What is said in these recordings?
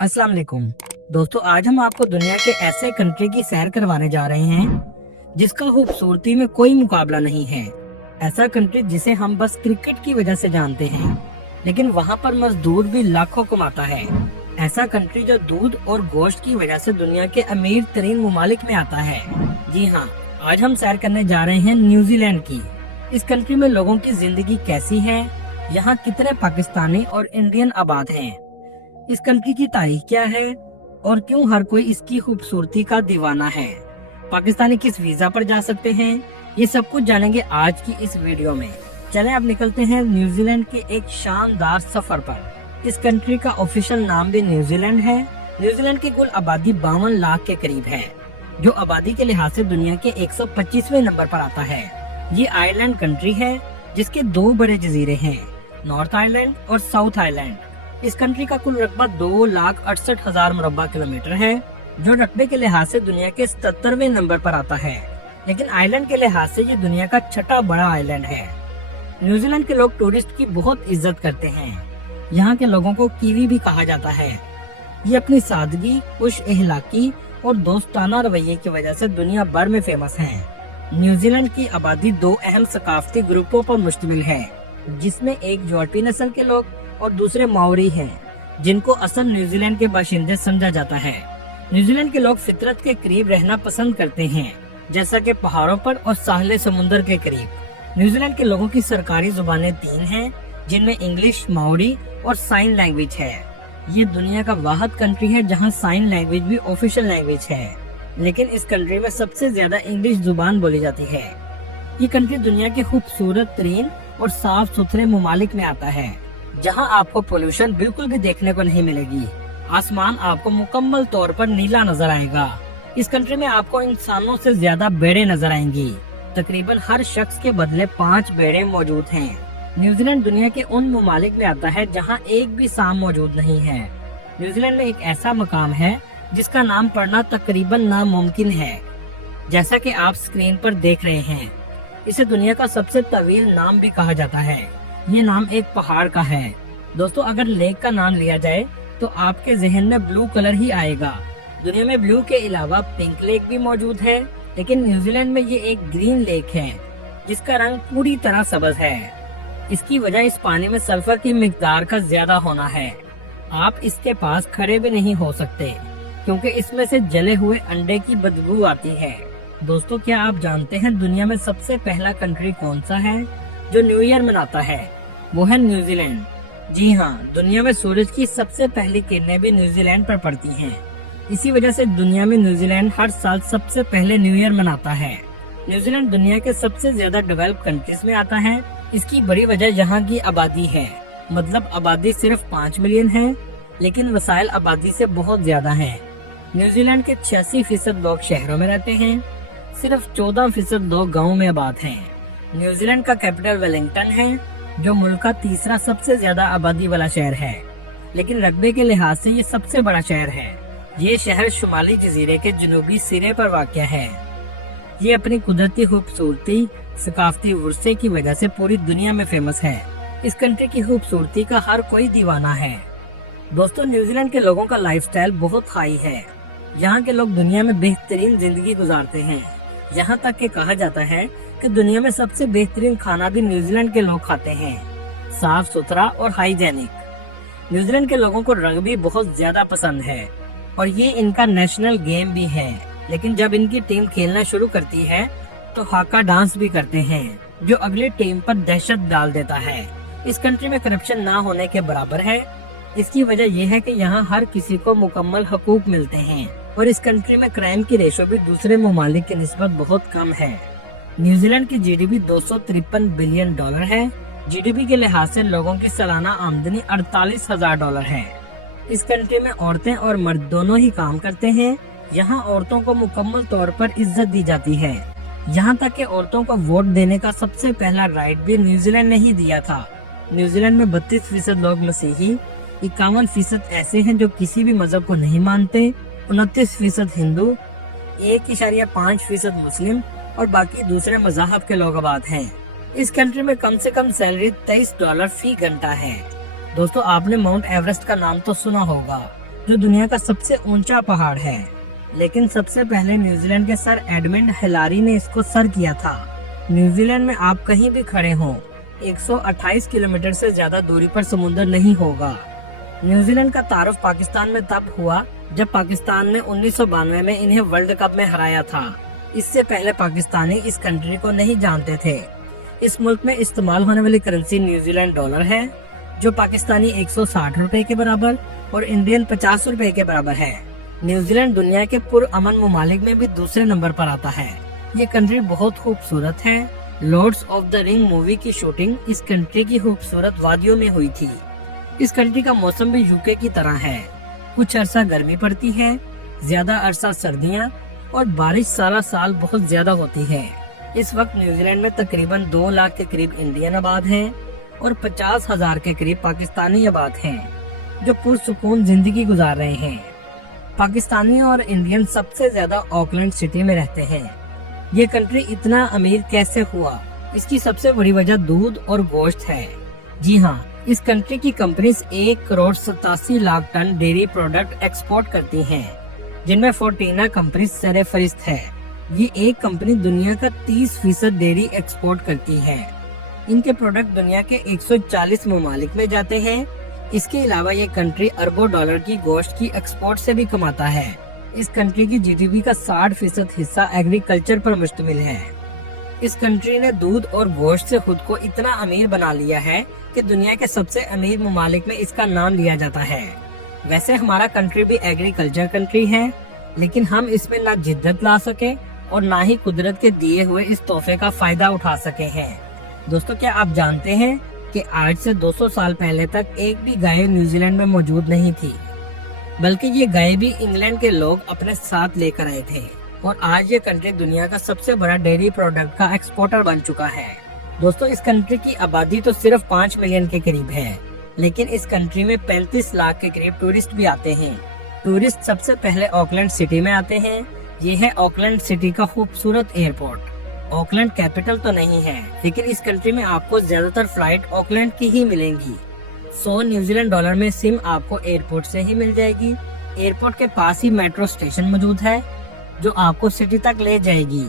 अस्सलाम वालेकुम दोस्तों, आज हम आपको दुनिया के ऐसे कंट्री की सैर करवाने जा रहे हैं जिसका खूबसूरती में कोई मुकाबला नहीं है। ऐसा कंट्री जिसे हम बस क्रिकेट की वजह से जानते हैं, लेकिन वहाँ पर मजदूर भी लाखों कमाता है। ऐसा कंट्री जो दूध और गोश्त की वजह से दुनिया के अमीर तरीन मुमालिक में आता है। जी हाँ, आज हम सैर करने जा रहे हैं न्यूजीलैंड की। इस कंट्री में लोगों की जिंदगी कैसी है, यहाँ कितने पाकिस्तानी और इंडियन आबाद हैं, इस कंट्री की तारीख क्या है और क्यों हर कोई इसकी खूबसूरती का दीवाना है, पाकिस्तानी किस वीजा पर जा सकते हैं, ये सब कुछ जानेंगे आज की इस वीडियो में। चलें अब निकलते हैं न्यूजीलैंड के एक शानदार सफर पर। इस कंट्री का ऑफिशियल नाम भी न्यूजीलैंड है। न्यूजीलैंड की कुल आबादी 52 लाख के करीब है, जो आबादी के लिहाज से दुनिया के 125वें नंबर पर आता है। ये आइलैंड कंट्री है जिसके 2 बड़े जजीरे हैं, नॉर्थ आइलैंड और साउथ आइलैंड। इस कंट्री का कुल रकबा 2,68,000 मुरब्बा किलोमीटर है, जो रकबे के लिहाज से दुनिया के 77वें नंबर पर आता है, लेकिन आइलैंड के लिहाज से ये दुनिया का छठा बड़ा आइलैंड है। न्यूजीलैंड के लोग टूरिस्ट की बहुत इज्जत करते हैं। यहाँ के लोगों को कीवी भी कहा जाता है। ये अपनी सादगी, खुश इखलाकी और दोस्ताना रवैये की वजह से दुनिया भर में फेमस है। न्यूजीलैंड की आबादी 2 अहम सकाफती ग्रुपों पर मुश्तमिल है, जिसमें एक जोर्पी नस्ल के लोग और दूसरे माओरी हैं, जिनको असल न्यूजीलैंड के बाशिंदे समझा जाता है। न्यूजीलैंड के लोग फितरत के करीब रहना पसंद करते हैं, जैसा कि पहाड़ों पर और साहले समुंदर के करीब। न्यूजीलैंड के लोगों की सरकारी जुबानें 3 हैं, जिनमें इंग्लिश, माओरी और साइन लैंग्वेज है। ये दुनिया का वाहिद कंट्री है जहाँ साइन लैंग्वेज भी ऑफिशियल लैंग्वेज है, लेकिन इस कंट्री में सबसे ज्यादा इंग्लिश जुबान बोली जाती है। ये कंट्री दुनिया के खूबसूरत तरीन और साफ सुथरे मुमालिक में आता है, जहां आपको पोल्यूशन बिल्कुल भी देखने को नहीं मिलेगी। आसमान आपको मुकम्मल तौर पर नीला नजर आएगा। इस कंट्री में आपको इंसानों से ज्यादा भेड़ें नजर आएंगी। तकरीबन हर शख्स के बदले 5 भेड़ें मौजूद हैं। न्यूजीलैंड दुनिया के उन मुमालिक में आता है जहां एक भी सांप मौजूद नहीं है। न्यूजीलैंड में एक ऐसा मकाम है जिसका नाम पढ़ना तकरीबन नामुमकिन है, जैसा कि आप स्क्रीन पर देख रहे हैं। इसे दुनिया का सबसे तवील नाम भी कहा जाता है। ये नाम एक पहाड़ का है। दोस्तों, अगर लेक का नाम लिया जाए तो आपके जहन में ब्लू कलर ही आएगा। दुनिया में ब्लू के अलावा पिंक लेक भी मौजूद है, लेकिन न्यूजीलैंड में ये एक ग्रीन लेक है जिसका रंग पूरी तरह सब्ज है। इसकी वजह इस पानी में सल्फर की मिकदार का ज्यादा होना है। आप इसके पास खड़े भी नहीं हो सकते क्योंकि इसमें से जले हुए अंडे की बदबू आती है। दोस्तों, क्या आप जानते हैं दुनिया में सबसे पहला कंट्री कौन सा है जो न्यू ईयर मनाता है? वो है न्यूजीलैंड। जी हाँ, दुनिया में सूरज की सबसे पहली किरणें भी न्यूजीलैंड पर पड़ती हैं। इसी वजह से दुनिया में न्यूजीलैंड हर साल सबसे पहले न्यू ईयर मनाता है। न्यूजीलैंड दुनिया के सबसे ज्यादा डेवलप कंट्रीज में आता है। इसकी बड़ी वजह यहाँ की आबादी है। मतलब आबादी सिर्फ 5 मिलियन है, लेकिन वसाइल आबादी से बहुत ज्यादा है। न्यूजीलैंड के 86% लोग शहरों में रहते हैं, सिर्फ 14% लोग गाँव में आबाद हैं। न्यूजीलैंड का कैपिटल वेलिंगटन है, जो मुल्क का तीसरा सबसे ज्यादा आबादी वाला शहर है, लेकिन रकबे के लिहाज से ये सबसे बड़ा शहर है। ये शहर शुमाली जजीरे के जनूबी सिरे पर वाक़या है। ये अपनी कुदरती खूबसूरती, सकाफती वर्से की वजह से पूरी दुनिया में फेमस है। इस कंट्री की खूबसूरती का हर कोई दीवाना है। दोस्तों, न्यूजीलैंड के लोगों का लाइफस्टाइल बहुत हाई है। यहाँ के लोग दुनिया में बेहतरीन जिंदगी गुजारते हैं। यहाँ तक कि कहा जाता है कि दुनिया में सबसे बेहतरीन खाना भी न्यूजीलैंड के लोग खाते हैं, साफ सुथरा और हाइजेनिक। न्यूजीलैंड के लोगों को रग्बी बहुत ज्यादा पसंद है और ये इनका नेशनल गेम भी है, लेकिन जब इनकी टीम खेलना शुरू करती है तो हाका डांस भी करते हैं, जो अगली टीम पर दहशत डाल देता है। इस कंट्री में करप्शन ना होने के बराबर है। इसकी वजह यह है कि यहाँ हर किसी को मुकम्मल हकूक मिलते हैं और इस कंट्री में क्राइम की रेशो भी दूसरे ममालिक की निस्बत बहुत कम है। न्यूजीलैंड की जीडीपी $253 बिलियन है। जीडीपी के लिहाज से लोगों की सालाना आमदनी $48,000 है। इस कंट्री में औरतें और मर्द दोनों ही काम करते हैं। यहाँ औरतों को मुकम्मल तौर पर इज्जत दी जाती है। यहाँ तक कि औरतों को वोट देने का सबसे पहला राइट भी न्यूजीलैंड ने ही दिया था। न्यूजीलैंड में 32% लोग मसीही, 51% ऐसे हैं जो किसी भी मजहब को नहीं मानते, 29% हिंदू, 1.5% मुस्लिम और बाकी दूसरे मज़हब के लोग आबाद हैं। इस कंट्री में कम से कम सैलरी $23 फी घंटा है। दोस्तों, आपने माउंट एवरेस्ट का नाम तो सुना होगा, जो दुनिया का सबसे ऊंचा पहाड़ है, लेकिन सबसे पहले न्यूजीलैंड के सर एडमंड हिलारी ने इसको सर किया था। न्यूजीलैंड में आप कहीं भी खड़े हों, 128 किलोमीटर से ज्यादा दूरी पर समुद्र नहीं होगा। न्यूजीलैंड का तारुफ पाकिस्तान में तब हुआ जब पाकिस्तान ने 1992 में इन्हें वर्ल्ड कप में हराया था। इससे पहले पाकिस्तानी इस कंट्री को नहीं जानते थे। इस मुल्क में इस्तेमाल होने वाली करेंसी न्यूजीलैंड डॉलर है, जो पाकिस्तानी 160 रुपए के बराबर और इंडियन 50 रुपए के बराबर है। न्यूजीलैंड दुनिया के पुरअमन ममालिक में भी दूसरे नंबर पर आता है। ये कंट्री बहुत खूबसूरत है। Lords of the ring movie की शूटिंग इस कंट्री की खूबसूरत वादियों में हुई थी। इस कंट्री का मौसम भी यूके की तरह है। कुछ अरसा गर्मी पड़ती है, ज्यादा अरसा सर्दियाँ और बारिश सारा साल बहुत ज्यादा होती है। इस वक्त न्यूजीलैंड में तकरीबन 2 लाख के करीब इंडियन आबाद हैं और 50,000 के करीब पाकिस्तानी आबाद हैं, जो पुरसुकून जिंदगी गुजार रहे हैं। पाकिस्तानी और इंडियन सबसे ज्यादा ऑकलैंड सिटी में रहते हैं। ये कंट्री इतना अमीर कैसे हुआ? इसकी सबसे बड़ी वजह दूध और गोश्त है। जी हाँ, इस कंट्री की companies 1,87,00,000 ton dairy product export करती हैं, जिनमें फोर्टीना कंपनी सरफहरिस्त है। ये एक कंपनी दुनिया का 30% डेयरी एक्सपोर्ट करती है। इनके प्रोडक्ट दुनिया के 140 ममालिक में जाते हैं। इसके अलावा ये कंट्री अरबों डॉलर की गोश्त की एक्सपोर्ट से भी कमाता है। इस कंट्री की जीडीपी का 60% हिस्सा एग्रीकल्चर पर मुश्तमिल है। इस कंट्री ने दूध और गोश्त से खुद को इतना अमीर बना लिया है कि दुनिया के सबसे अमीर ममालिक में इसका नाम लिया जाता है। वैसे हमारा कंट्री भी एग्रीकल्चर कंट्री है, लेकिन हम इसमें ना जिद्दत ला सके और ना ही कुदरत के दिए हुए इस तोहफे का फायदा उठा सके हैं। दोस्तों, क्या आप जानते हैं कि आज से 200 साल पहले तक एक भी गाय न्यूजीलैंड में मौजूद नहीं थी, बल्कि ये गाय भी इंग्लैंड के लोग अपने साथ लेकर आए थे। और आज ये कंट्री दुनिया का सबसे बड़ा डेयरी प्रोडक्ट का एक्सपोर्टर बन चुका है। दोस्तों, इस कंट्री की आबादी तो सिर्फ 5 मिलियन के करीब है, लेकिन इस कंट्री में 35 लाख के करीब टूरिस्ट भी आते हैं। टूरिस्ट सबसे पहले ऑकलैंड सिटी में आते हैं। ये है ऑकलैंड सिटी का खूबसूरत एयरपोर्ट। ऑकलैंड कैपिटल तो नहीं है, लेकिन इस कंट्री में आपको ज्यादातर फ्लाइट ऑकलैंड की ही मिलेंगी। 100 न्यूजीलैंड डॉलर में सिम आपको एयरपोर्ट से ही मिल जाएगी। एयरपोर्ट के पास ही मेट्रो स्टेशन मौजूद है, जो आपको सिटी तक ले जाएगी।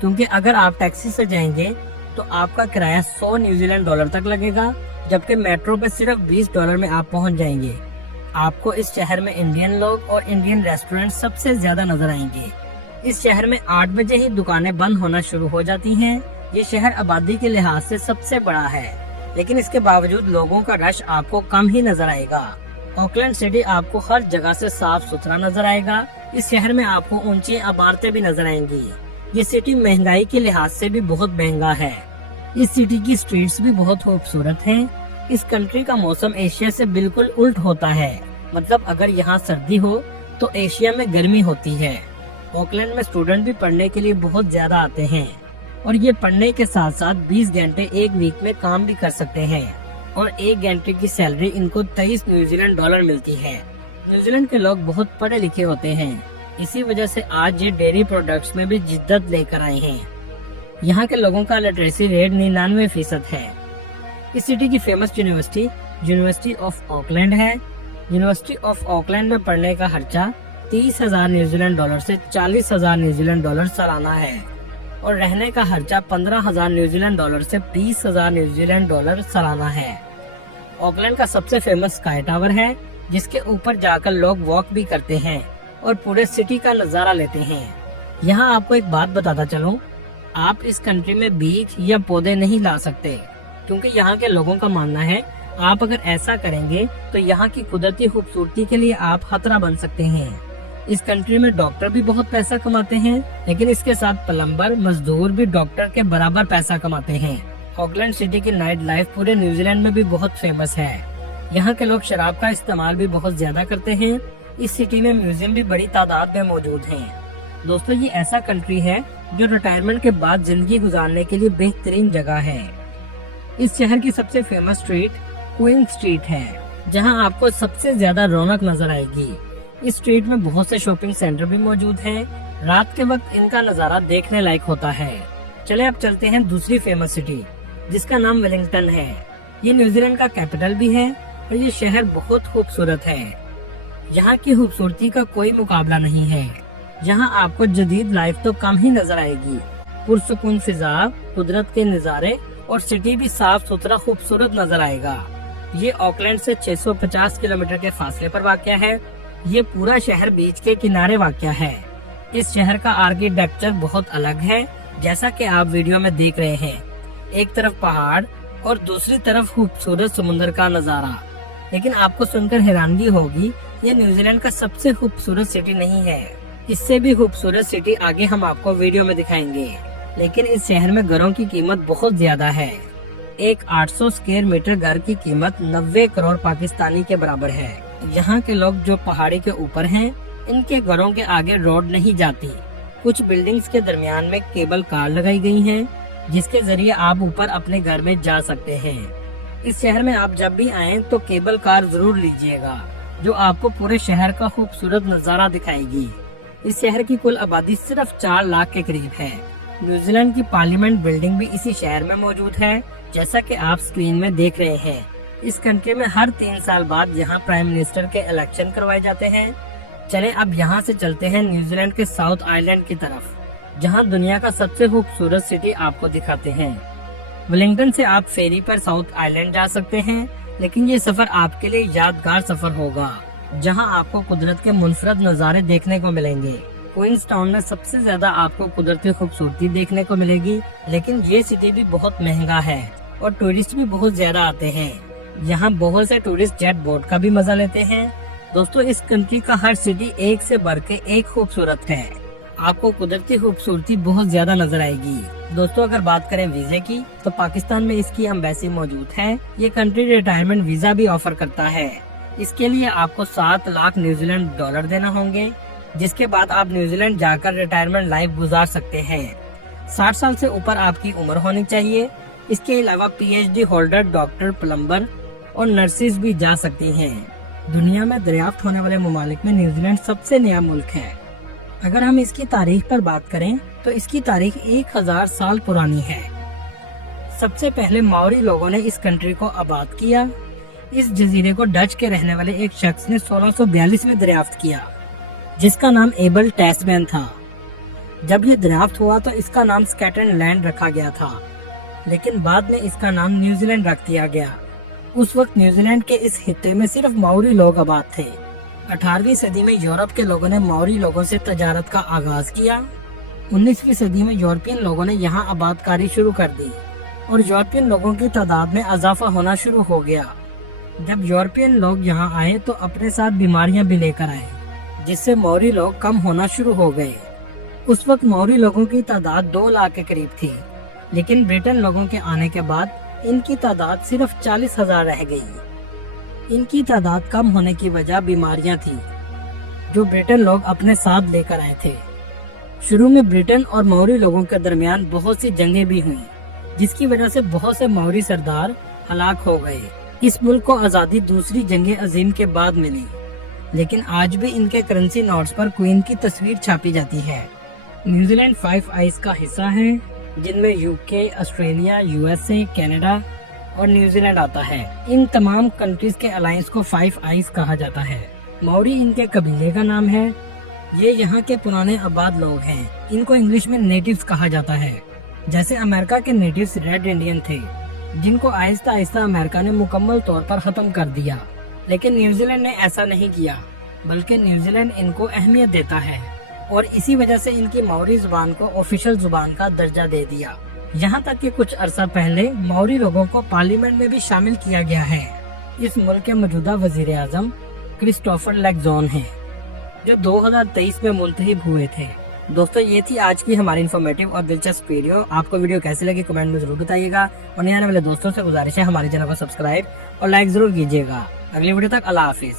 क्योंकि अगर आप टैक्सी से जाएंगे तो आपका किराया 100 न्यूजीलैंड डॉलर तक लगेगा, जबकि मेट्रो पे सिर्फ 20 डॉलर में आप पहुंच जाएंगे। आपको इस शहर में इंडियन लोग और इंडियन रेस्टोरेंट सबसे ज्यादा नजर आएंगे। इस शहर में 8 बजे ही दुकानें बंद होना शुरू हो जाती हैं। ये शहर आबादी के लिहाज से सबसे बड़ा है, लेकिन इसके बावजूद लोगों का रश आपको कम ही नजर आएगा। ऑकलैंड सिटी आपको हर जगह से साफ सुथरा नजर आएगा। इस शहर में आपको ऊंची इमारतें भी नजर आएंगी। ये सिटी महंगाई के लिहाज से भी बहुत महंगा है। इस सिटी की स्ट्रीट्स भी बहुत खूबसूरत हैं। इस कंट्री का मौसम एशिया से बिल्कुल उल्ट होता है। मतलब अगर यहाँ सर्दी हो तो एशिया में गर्मी होती है। ऑकलैंड में स्टूडेंट भी पढ़ने के लिए बहुत ज्यादा आते हैं और ये पढ़ने के साथ साथ 20 घंटे एक वीक में काम भी कर सकते हैं और 1 घंटे की सैलरी इनको 23 न्यूजीलैंड डॉलर मिलती है। न्यूजीलैंड के लोग बहुत पढ़े लिखे होते हैं, इसी वजह से आज ये डेयरी प्रोडक्ट्स में भी जिद्दत लेकर आए हैं। यहाँ के लोगों का लिटरेसी रेट 99% है। इस सिटी की famous university university of Auckland है। यूनिवर्सिटी ऑफ ऑकलैंड में पढ़ने का खर्चा 30,000 न्यूजीलैंड डॉलर से 40,000 न्यूजीलैंड डॉलर सालाना है और रहने का खर्चा 15,000 न्यूजीलैंड डॉलर से 20,000 न्यूजीलैंड डॉलर सालाना है। ऑकलैंड का सबसे फेमस स्काई टावर है, जिसके ऊपर जाकर लोग वॉक भी करते हैं और पूरे सिटी का नजारा लेते हैं। यहाँ आपको एक बात बताता चलूं, आप इस कंट्री में बीज या पौधे नहीं ला सकते, क्योंकि यहाँ के लोगों का मानना है आप अगर ऐसा करेंगे तो यहाँ की कुदरती खूबसूरती के लिए आप खतरा बन सकते हैं। इस कंट्री में डॉक्टर भी बहुत पैसा कमाते हैं, लेकिन इसके साथ प्लम्बर मजदूर भी डॉक्टर के बराबर पैसा कमाते हैं। ऑकलैंड सिटी की नाइट लाइफ पूरे न्यूजीलैंड में भी बहुत फेमस है। यहाँ के लोग शराब का इस्तेमाल भी बहुत ज्यादा करते हैं। इस सिटी में म्यूजियम भी बड़ी तादाद में मौजूद हैं। दोस्तों, ये ऐसा कंट्री है जो रिटायरमेंट के बाद जिंदगी गुजारने के लिए बेहतरीन जगह है। इस शहर की सबसे फेमस स्ट्रीट क्वीन स्ट्रीट है, जहाँ आपको सबसे ज्यादा रौनक नजर आएगी। इस स्ट्रीट में बहुत से शॉपिंग सेंटर भी मौजूद हैं। रात के वक्त इनका नजारा देखने लायक होता है। चले अब चलते हैं दूसरी फेमस सिटी, जिसका नाम वेलिंगटन है। ये न्यूजीलैंड का कैपिटल भी है और ये शहर बहुत खूबसूरत है। यहाँ की खूबसूरती का कोई मुकाबला नहीं है। यहाँ आपको जदीद लाइफ तो कम ही नजर आएगी। पुरसुकून फिजा, कुदरत के नज़ारे और सिटी भी साफ सुथरा खूबसूरत नजर आएगा। ये ऑकलैंड से 650 किलोमीटर के फासले पर वाक़या है। ये पूरा शहर बीच के किनारे वाक़या है। इस शहर का आर्किटेक्चर बहुत अलग है, जैसा कि आप वीडियो में देख रहे हैं। एक तरफ पहाड़ और दूसरी तरफ खूबसूरत समुद्र का नज़ारा। लेकिन आपको सुनकर हैरानगी होगी, ये न्यूजीलैंड का सबसे खूबसूरत सिटी नहीं है। इससे भी खूबसूरत सिटी आगे हम आपको वीडियो में दिखाएंगे। लेकिन इस शहर में घरों की कीमत बहुत ज्यादा है। एक 800 स्क्वायर मीटर घर की कीमत 90 करोड़ पाकिस्तानी के बराबर है। यहाँ के लोग जो पहाड़ी के ऊपर हैं, इनके घरों के आगे रोड नहीं जाती। कुछ बिल्डिंग्स के दरमियान में केबल कार लगाई गई हैं, जिसके जरिए आप ऊपर अपने घर में जा सकते हैं। इस शहर में आप जब भी आएं तो केबल कार जरूर लीजिएगा, जो आपको पूरे शहर का खूबसूरत नज़ारा दिखाएगी। इस शहर की कुल आबादी सिर्फ 4 लाख के करीब है। न्यूजीलैंड की पार्लियामेंट बिल्डिंग भी इसी शहर में मौजूद है, जैसा कि आप स्क्रीन में देख रहे हैं। इस कंट्री में हर 3 साल बाद यहाँ प्राइम मिनिस्टर के इलेक्शन करवाए जाते हैं। चले अब यहाँ से चलते हैं न्यूजीलैंड के साउथ आइलैंड की तरफ, जहाँ दुनिया का सबसे खूबसूरत सिटी आपको दिखाते हैं। वेलिंगटन से आप फेरी पर साउथ आइलैंड जा सकते हैं, लेकिन ये सफर आपके लिए यादगार सफर होगा, जहां आपको कुदरत के मुनफरद नज़ारे देखने को मिलेंगे। क्वींसटाउन में सबसे ज्यादा आपको कुदरती खूबसूरती देखने को मिलेगी, लेकिन ये सिटी भी बहुत महंगा है और टूरिस्ट भी बहुत ज्यादा आते हैं। यहाँ बहुत से टूरिस्ट जेट बोट का भी मजा लेते हैं। दोस्तों, इस कंट्री का हर सिटी एक से बढ़ के एक खूबसूरत है। आपको कुदरती खूबसूरती बहुत ज्यादा नजर आएगी। दोस्तों, अगर बात करें वीजे की, तो पाकिस्तान में इसकी एम्बेसी मौजूद है। ये कंट्री रिटायरमेंट वीजा भी ऑफर करता है। इसके लिए आपको 7 लाख न्यूजीलैंड डॉलर देना होंगे, जिसके बाद आप न्यूजीलैंड जाकर रिटायरमेंट लाइफ गुजार सकते हैं। 60 साल से ऊपर आपकी उम्र होनी चाहिए। इसके अलावा PhD होल्डर, डॉक्टर, प्लम्बर और नर्सिस भी जा सकती हैं। दुनिया में दरियाफ्त होने वाले ममालिक में न्यूजीलैंड सबसे नया मुल्क है। अगर हम इसकी तारीख पर बात करें तो इसकी तारीख 1000 साल पुरानी है। सबसे पहले माओरी लोगों ने इस कंट्री को आबाद किया। इस जजीरे को डच के रहने वाले एक शख्स ने 1642 में दरियाफ्त किया, जिसका नाम एबल टैस्मैन था। जब ये दरियाफ्त हुआ तो इसका नाम स्कैटन लैंड रखा गया था, लेकिन बाद में इसका नाम न्यूजीलैंड रख दिया गया। उस वक्त न्यूजीलैंड के इस हिस्से में सिर्फ माओरी लोग आबाद थे। 18वीं सदी में यूरोप के लोगों ने माओरी लोगों से तजारत का आगाज किया। 19वीं सदी में यूरोपियन लोगों ने यहाँ आबादकारी शुरू कर दी और यूरोपियन लोगों की तादाद में इजाफा होना शुरू हो गया। जब यूरोपियन लोग यहाँ आए तो अपने साथ बीमारियां भी लेकर आए, जिससे माओरी लोग कम होना शुरू हो गए। उस वक्त माओरी लोगों की तादाद 2 लाख के करीब थी, लेकिन ब्रिटेन लोगों के आने के बाद इनकी तादाद सिर्फ 40,000 रह गई। इनकी तादाद कम होने की वजह बीमारियां थी, जो ब्रिटेन लोग अपने साथ लेकर आए थे। शुरू में ब्रिटेन और माओरी लोगों के दरमियान बहुत सी जंगें भी हुई, जिसकी वजह से बहुत से माओरी सरदार हलाक हो गए। इस मुल्क को आज़ादी दूसरी जंग अजीम के बाद मिली, लेकिन आज भी इनके करेंसी नोट्स पर क्वीन की तस्वीर छापी जाती है। न्यूजीलैंड 5 आइज का हिस्सा है, जिनमें UK, ऑस्ट्रेलिया, USA, कनाडा और न्यूजीलैंड आता है। इन तमाम कंट्रीज के अलायंस को 5 आइज कहा जाता है। माओरी इनके कबीले का नाम है। ये यहाँ के पुराने आबाद लोग हैं। इनको इंग्लिश में नेटिव्स कहा जाता है। जैसे अमेरिका के नेटिव्स रेड इंडियन थे, जिनको आहिस्ता आहिस्ता अमेरिका ने मुकम्मल तौर पर खत्म कर दिया, लेकिन न्यूजीलैंड ने ऐसा नहीं किया, बल्कि न्यूजीलैंड इनको अहमियत देता है और इसी वजह से इनकी माओरी जुबान को ऑफिशियल जुबान का दर्जा दे दिया। यहाँ तक कि कुछ अरसा पहले माओरी लोगों को पार्लियामेंट में भी शामिल किया गया है। इस मुल्क के मौजूदा वजीर आजम क्रिस्टोफर लैक्जोन हैं, जो 2023 में मुंतखब हुए थे। दोस्तों, ये थी आज की हमारी इन्फॉर्मेटिव और दिलचस्प वीडियो। आपको वीडियो कैसी लगी कमेंट में जरूर बताइएगा और नए आने वाले दोस्तों से गुजारिश है हमारे चैनल को सब्सक्राइब और लाइक जरूर कीजिएगा। अगली वीडियो तक अल्लाह हाफिज।